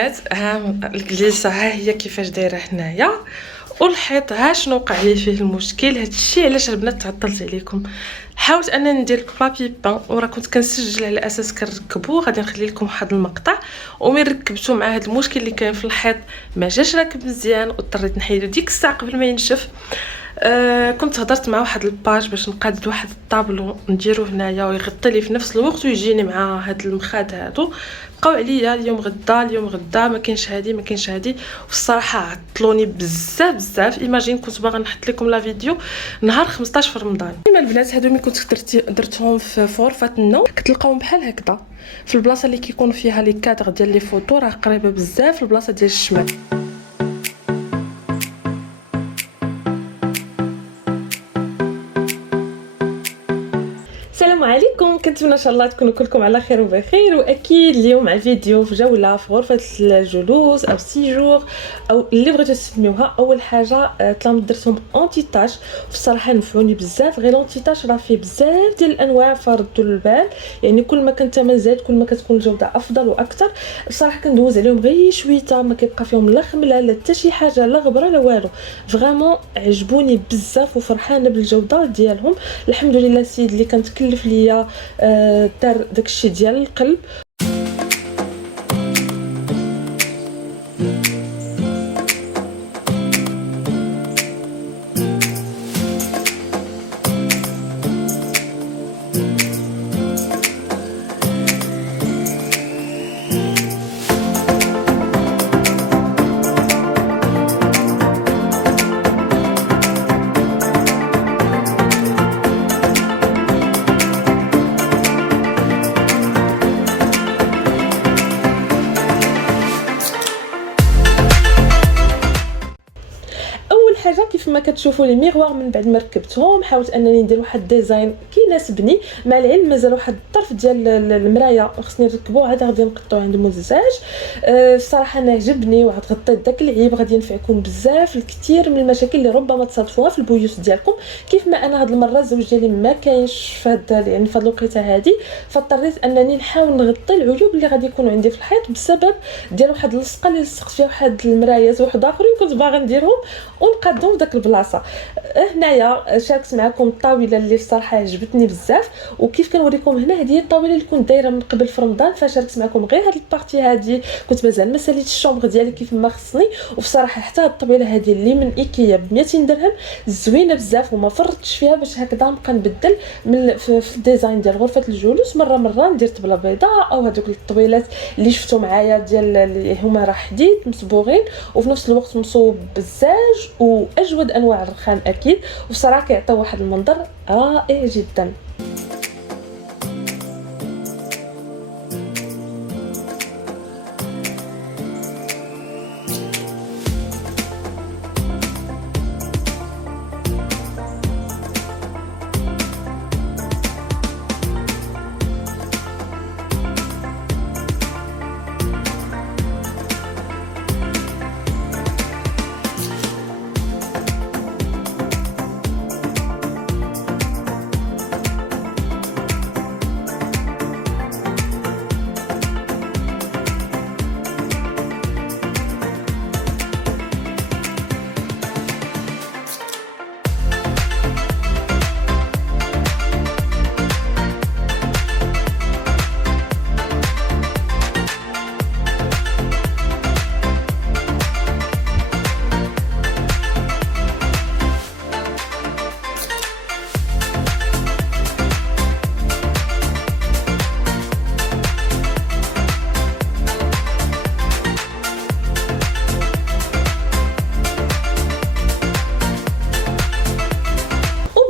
البنات ها الكليسه ها هي كيفاش دايره هنايا، والحيط ها شنو وقع لي فيه المشكل. هادشي علاش البنات تعطلت عليكم. حاولت انني ندير بابي بان وراه كنت كنسجل على اساس كنركبو. غادي نخلي لكم واحد المقطع ومن ركبتو مع هاد المشكل اللي كاين في الحيط ما جاش راكب مزيان واضطريت نحيدو ديك الساعه قبل ما ينشف. كنت هضرت مع واحد الباج باش نقاد واحد الطابلو نديرو هنايا ويغطي لي في نفس الوقت ويجيني مع هاد المخاد هادو. بقاو عليا اليوم غدا ما كاينش هادي والصراحه عطلوني بزاف. ايماجين كنت باغا نحط لكم لا فيديو نهار 15 في رمضان. كيما البنات هادو ملي كنت درتهم في غرفه النوم كتلقاوهم بحال هكذا في البلاصه اللي كيكون فيها لي كادر ديال لي فوتو، راه قريبه بزاف البلاصه ديال الشمال. السلام عليكم، كنتمنى ان شاء الله تكونوا كلكم على خير وبخير. واكيد اليوم مع فيديو في جوله في غرفه الجلوس او سيجور او اللي بغيتو تسميوها. اول حاجه طلعت درتهم اونتي تاش والصراحه نفعوني بزاف. غير اونتي تاش راه فيه بزاف ديال الانواع فردوا البال، يعني كل ما كان الثمن زايد كل ما كتكون الجوده افضل واكثر. بصراحه كندوز عليهم غير شويته، ما كيبقى فيهم لا خمله لا حتى شي حاجه لا غبره لا والو. فريمون عجبوني بزاف وفرحانه بالجوده ديالهم. الحمد لله السيد اللي كنتكلف ليا دار داكشي ديال القلب. حاجه كيف ما كتشوفوا لي ميغوار من بعد ما ركبتهم حاولت انني ندير واحد ديزاين كيناسبني، مع العلم مازال واحد الطرف ديال المرايه خصني نركبوه، هذا غادي نقطعو عند مزاج. الصراحه انا عجبني وعاد غطيت داك العيب، غادي ينفعكم بزاف. الكثير من المشاكل اللي ربما تصادفوها في البيوت ديالكم كيف ما انا هاد المره الزوج ديالي ما كاينش في هاد يعني في هاد الوقيته هادي، فاضطريت انني نحاول نغطي العيوب اللي غادي يكونوا عندي في الحيط بسبب ديال واحد اللصقه اللي لصقت فيها واحد المرايات واحد اخرين كنت باغا نديرهم ونقادهم في داك البلاصه. هنايا شاركت معكم الطاوله اللي الصراحه عجبتني بزاف، وكيف كنوريكم هنا هذه الطاوله اللي كنت دايره من قبل في رمضان، فشاركت معكم غير هذه البارتي هذه. كنت مازال ما ساليتش الشومبر ديالي كيف ما خصني، وبصراحه حتى هذه الطاوله هذه اللي من ايكيا ب 200 درهم زوينه بزاف وما فرطتش فيها باش هكذا نبقى نبدل من في الديزاين ديال غرفه الجلوس مره ندير طبله بيضاء او هذوك الطويلات اللي شفتوا معايا ديال اللي هما راه حديد مصبوغين وفي نفس الوقت مصوب بالزاج واجود انواع الرخام اكيد، وبصراحه كيعطيو واحد المنظر رائع جدا.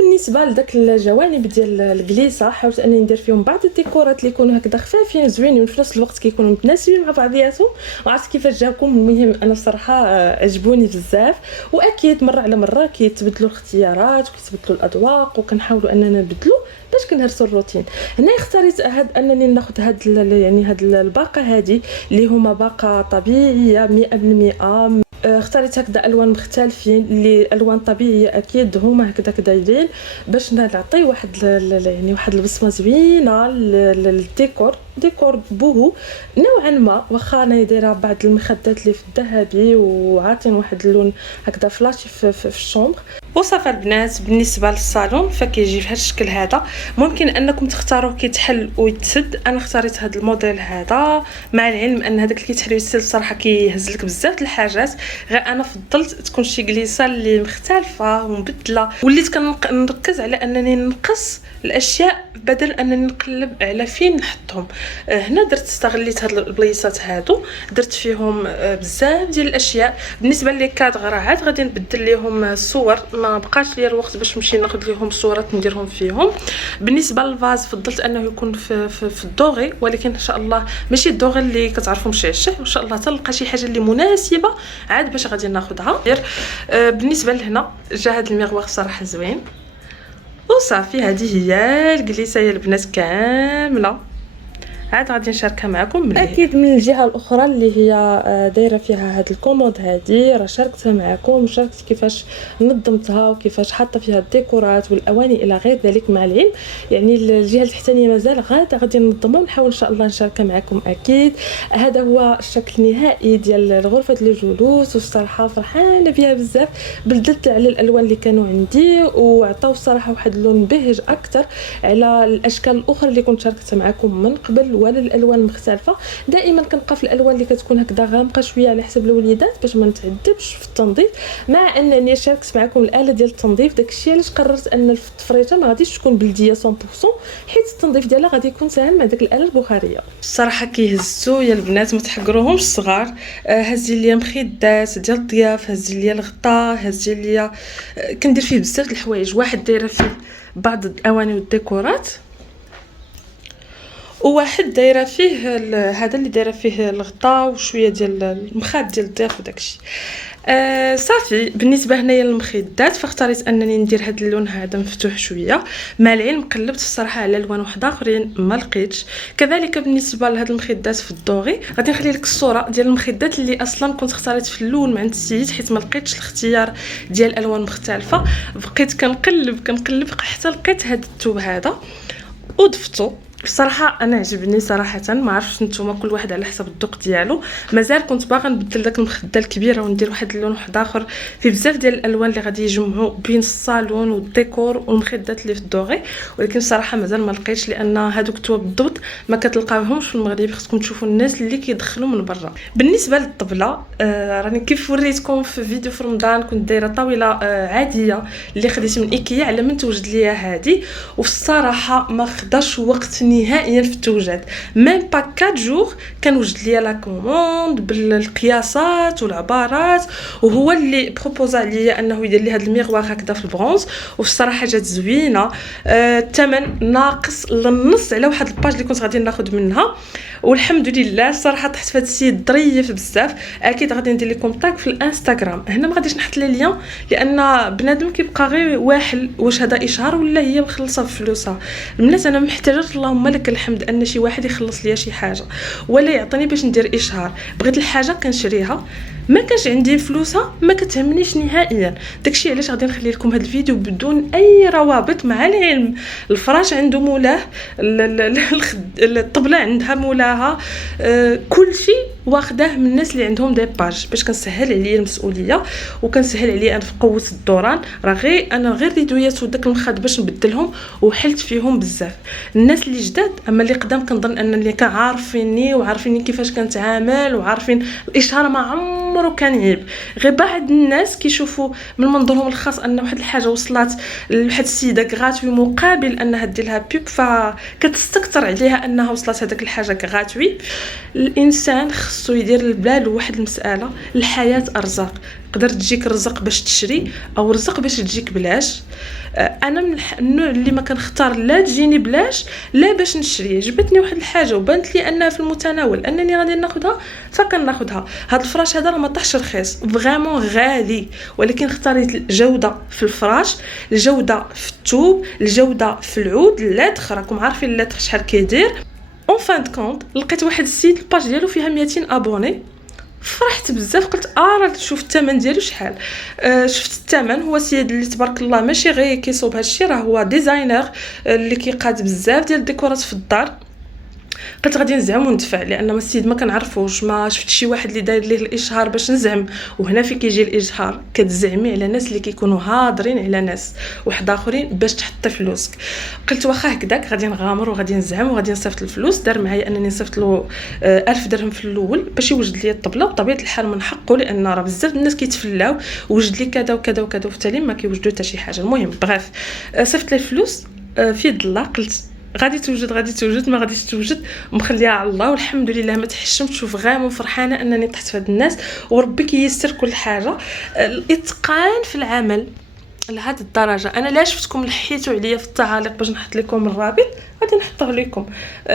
بالنسبه لذاك الجوانب ديال الكليسه حاولت انني ندير فيهم بعض الديكورات اللي يكونوا هكذا خفافين زوينين وفي نفس الوقت كيكونوا متناسبين مع بعضياتهم. وعرفت كيفاش جاكم. المهم انا الصراحه عجبوني بزاف، واكيد مره على مره كيتبدلوا الاختيارات وكيتبدلوا الاذواق وكنحاولوا اننا نبدلوا باش كنهرسوا الروتين. هنا اختاريت انني ناخذ هاد يعني هاد الباقه هذه اللي هما باقه طبيعيه 100%. اختاريت هكذا الوان مختلفين اللي الوان طبيعيه اكيد هما هكذا دايرين باش نعطي واحد يعني واحد البصمه زوينه للديكور. ديكور بوهو نوعا ما، واخا انا دايره بعض المخدات اللي في الذهبي وعاطين واحد اللون هكذا فلاشي في الشومبر. وصافي البنات بالنسبه للصالون فكيجي في هذا الشكل هذا. ممكن انكم تختاروا كيتحل ويتسد، انا اختاريت هذا الموديل هذا، مع العلم ان هذاك اللي كيتحل ويتسد صراحه كيهز لك بزاف د الحاجات، غير انا فضلت تكون شي كليسه اللي مختلفه ومبدله. وليت كنركز على انني نقص الاشياء بدل انني نقلب على فين نحطهم. هنا درت استغليت هاد البليصات هادو، درت فيهم بزاف ديال الاشياء. بالنسبه لي كادغ راه عاد غادي نبدل ليهم الصور، ما بقاش ليا الوقت باش نمشي ناخذ ليهم صورات نديرهم فيهم. بالنسبه للفاز فضلت انه يكون في الدوغي، ولكن ان شاء الله ماشي الدوغي اللي كتعرفوا مشعشع، ان شاء الله تلقى شي حاجه اللي مناسبه عاد باش غادي ناخذها. بالنسبه لهنا جا هذا الميغوار صراحه زوين. وصافي هذه هي الجليسه يا البنات كامله، عاد غادي نشاركها معكم من اكيد من الجهه الاخرى اللي هي دايره فيها هاد الكومود هادي، راه شاركتها معكم، شاركت كيفاش نظمتها وكيفاش حاطه فيها الديكورات والاواني الى غير ذلك. مع العلم يعني الجهه التحتانيه مازال غادي ننظمها ونحاول ان شاء الله نشاركها معكم اكيد. هذا هو الشكل النهائي ديال غرفه الجلوس، والصراحه فرحانه بها بزاف، بدلت على الالوان اللي كانوا عندي وعطاو الصراحه واحد اللون بهج اكثر على الاشكال الاخرى اللي كنت شاركتها معكم من قبل، ولا الالوان المختلفه. دائما كنبقى في الالوان اللي كتكون هكذا غامقه شويه على حسب الوليدات باش ما نتعذبش في التنظيف، مع انني شاركت معكم الاله ديال التنظيف. داكشي علاش قررت ان التفريطه ما غاديش تكون بلديه 100%، حيت التنظيف ديالها غادي يكون ساهل مع داك الاله البخاريه. الصراحه كيهزوا يا البنات، ما تحقروهمش صغار. هزي ليا مخدات ديال الضياف، هزي ليا الغطاء، هزي ليا كندير فيه بزاف د الحوايج. واحد دايره فيه بعض الاواني والديكورات، وواحد دايره فيه هذا اللي دايره فيه الغطاء وشويه ديال المخاد ديال الضياف وداكشي. صافي بالنسبه هنايا للمخدات فاختاريت انني ندير هذا اللون هذا مفتوح شويه، مع العلم قلبت الصراحه على الوان واحد اخرين ما لقيتش. كذلك بالنسبه لهاد المخدات في الدوغي غادي نخلي لك الصوره ديال المخدات اللي اصلا كنت اختاريت في اللون مع السيد، حيت ما لقيتش الاختيار ديال الالوان مختلفه. بقيت كنقلب حتى لقيت هذا الثوب هذا وضفتو. بصراحه انا عجبني صراحه، ما عرفتش نتوما كل واحد على حسب الذوق ديالو. مازال كنت باغا نبدل داك المخده الكبيره وندير واحد اللون واحد اخر في بزاف ديال الالوان اللي غادي يجمعوا بين الصالون والديكور والمخدات اللي في الدوغي، ولكن بصراحه مازال ما لقيتش، لان هادوك التواب بالضبط ما كتلقاوهمش في المغرب، خصكم تشوفوا الناس اللي كيدخلوا من برا. بالنسبه للطبله راني كيف وريتكم في فيديو في رمضان كنت دايره طاوله عاديه اللي خديت من ايكيا على من توجد ليا هذه، والصراحه ما خداش وقت نهائيا في التوجد. ميم با 4 جوغ كان وجد ليا لا كوموند بالقياسات والعبارات، وهو اللي بروبوزا عليا انه يدير لي هذا الميغوار هكذا في البرونز، والصراحه جات زوينه. الثمن ناقص للنص على واحد الباج اللي كنت غادي ناخذ منها، والحمد لله الصراحه طحت في هذا السيد ظريف بزاف. اكيد غادي ندير لكم طاق في الانستغرام، هنا ما غاديش نحط لي ليان لان بنادم كيبقى غير واحل واش هذا اشهار ولا هي مخلصه بفلوسها. البنات انا محتاجه اللهم لك الحمد ان شي واحد يخلص ليا شي حاجه ولا يعطيني باش ندير اشهار. بغيت الحاجه كنشريها، ما كانش عندي فلوسها ما كتهمنيش نهائيا. داكشي علاش غادي نخلي لكم هذا الفيديو بدون اي روابط. مع العلم الفراش عنده مولاه، الطبله عندها مولاها، كل شيء واخداه من الناس اللي عندهم دي باج باش كنسهل عليا المسؤوليه وكنسهل عليا انا في قوه الدوران. راه غير انا غير ريدويات وداك المخاد باش نبدلهم وحلت فيهم بزاف. الناس اللي جداد اما اللي قدام كنظن انني كنعرفيني وعارفين كيفاش كنتعامل وعارفين الاشهار ما عمره كان عيب. غير بعض الناس كيشوفوا من منظورهم الخاص ان واحد الحاجه وصلت لواحد السيده غراتوي مقابل انها دير لها بيب، فكتستكثر عليها انها وصلت هذاك الحاجه غراتوي. الانسان خصو يدير لبالو واحد المساله، الحياه ارزاق، تقدر تجيك رزق باش تشري او رزق باش تجيك بلاش. انا من النوع اللي ما كنختار لا تجيني بلاش لا باش نشري. عجبتني واحد الحاجه وبانت لي انها في المتناول انني غادي ناخذها فكناخذها. هذا الفراش هذا راه ما طاحش رخيص، فريمون غالي، ولكن اختاريت الجوده في الفراش، الجوده في الثوب، الجوده في العود. اللاتخ راكم عارفين اللاتخ شحال كيدير. اون فان دو كونط لقيت واحد السيت الباج ديالو فيها 200 ابوني، فرحت بزاف. قلت راه شوف الثمن ديالو شحال. شفت الثمن، هو سيد اللي تبارك الله ماشي غير كيصوب هادشي، راه هو ديزاينر اللي كيقاد بزاف ديال الديكورات في الدار. قلت غادي نزعم وندفع، لان ما السيد ما كنعرفوش، ما شفت شي واحد اللي داير ليه الاشهار باش نزعم. وهنا فين كيجي الاشهار، كتزعمي على ناس اللي كيكونوا هاضرين على ناس واحد اخرين باش تحطي فلوسك. قلت واخا هكذاك غادي نغامر وغادي نزعم وغادي نصيفط الفلوس. دار معايا انني نصيفط له 1000 درهم في الاول باش يوجد لي الطبله، بطبيعه الحال من حقه لان راه بزاف الناس كيتفلاو وجد لي كذا وكذا وكذا، وفي التالي ما كيوجدوا حتى شي حاجه. المهم بغاف صيفط لي الفلوس في يد الله. قلت غادي توجد ما غاديش توجد مخليها على الله، والحمد لله ما تحشمتش وفغيمون فرحانه انني طحت في هاد الناس، وربي كييسر كل حاجه. الاتقان في العمل لهذه الدرجه. انا لا شفتكم لحيتوا عليا في التعاليق باش نحط لكم الرابط، غادي نحطه لكم.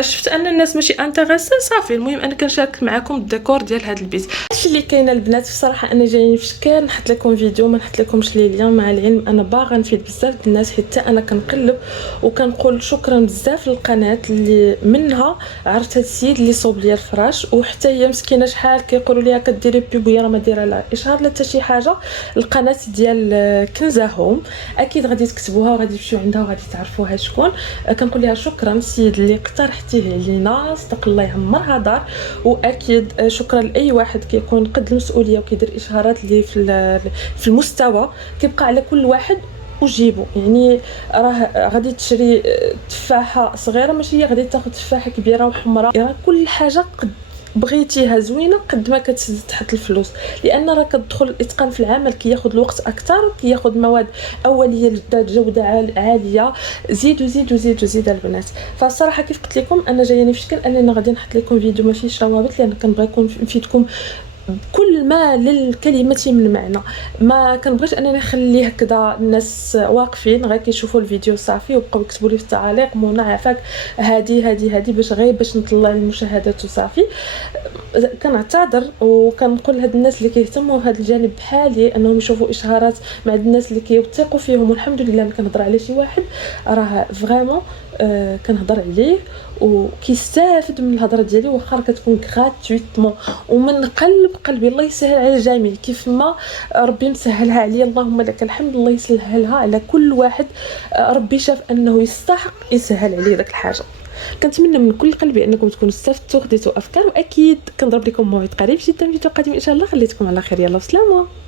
شفت ان الناس ماشي انتريسي صافي. المهم انا كنشارك معكم الديكور ديال هذا البيت. الشيء اللي كاينه البنات بصراحه انا جايين في شكل نحط لكم فيديو، ما نحط لكمش لي اليوم، مع العلم انا باغا نفيد بزاف الناس، حتى انا كنقلب وكنقول شكرا بزاف للقناه اللي منها عرفت هذا السيد اللي صوب لي الفراش، وحتى هي مسكينه شحال كيقولوا ليها كديري بيب وهي راه ما دايره لا اشهار لا حتى شي حاجه. القناه ديال كنزه هوم اكيد غادي تكتبوها وغادي تمشيو عندها وغادي تعرفوها شكون. كنقول لها شكرا السيد اللي اقترحتيه علينا، صدق الله يعمرها دار. واكيد شكرا لاي واحد كيكون قد المسؤوليه وكيدير اشهارات اللي في المستوى. كيبقى على كل واحد وجيبو، يعني راه غادي تشري تفاحه صغيره ماشي هي غادي تاخذ تفاحه كبيره وحمراء، راه كل حاجه قد بغيتيها زوينه قد ما كتزيد تحط الفلوس، لان راه كتدخل الاتقان في العمل كياخذ الوقت اكثر، كياخذ مواد اوليه ذات جوده عاليه. زيدوا البنات. فالصراحه كيف قلت لكم انا جايين في شكل اننا غادي نحط لكم فيديو ما فيهش روابط، لان كنبغيكم نفيدكم كل ما للكلمه من معنى. ما كنبغيش انني نخلي هكذا الناس واقفين غير كيشوفوا الفيديو صافي وبقاو يكتبوا لي في التعاليق منى عافاك هادي باش نطلع المشاهدات وصافي. كنعتذر وكنقول لهاد الناس اللي كيهتموا بهذا الجانب بحالي انهم يشوفوا اشهارات مع الناس اللي كيوثقوا فيهم، والحمد لله ملي كنهضر على شي واحد راه فريمون كنهضر عليه وكيستافد من الهضره ديالي، واخا كتكون غراتويتمون ومن قلبي. الله يسهل على الجميع كيف ما ربي مسهلها عليا، اللهم لك الحمد. الله يسهلها على كل واحد ربي شاف انه يستحق يسهل عليه داك الحاجه. كنتمنى من كل قلبي انكم تكونوا استفدتوا خديتوا افكار، واكيد كنضرب لكم موعد قريب جدا في فيديو قادم ان شاء الله. خليتكم على خير، يلا سلامه.